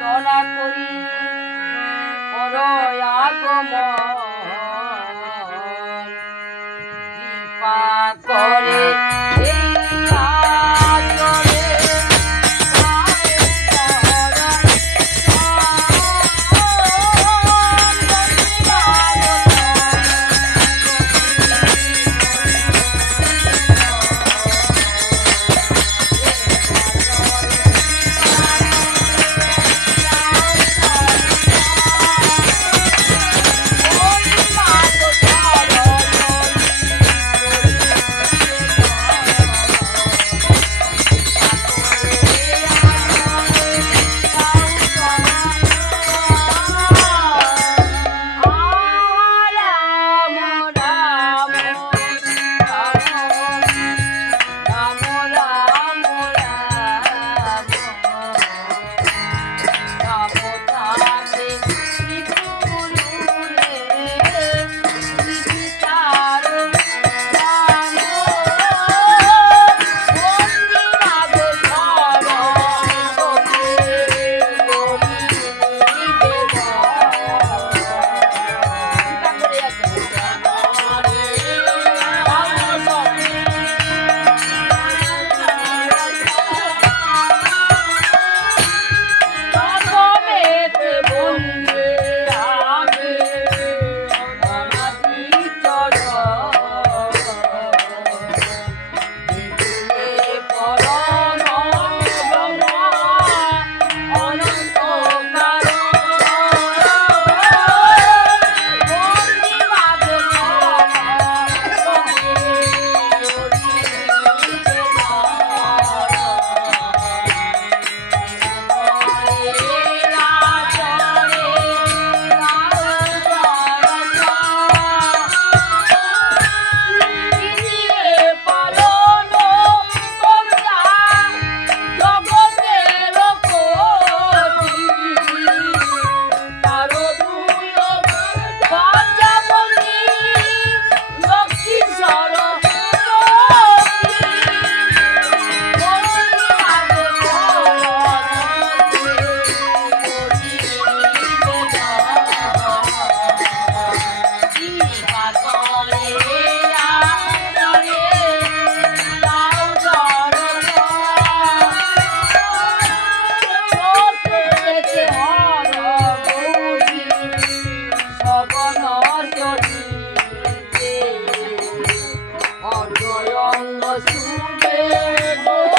দয়া করি আগম কৃপা করে অন্য সুরে গো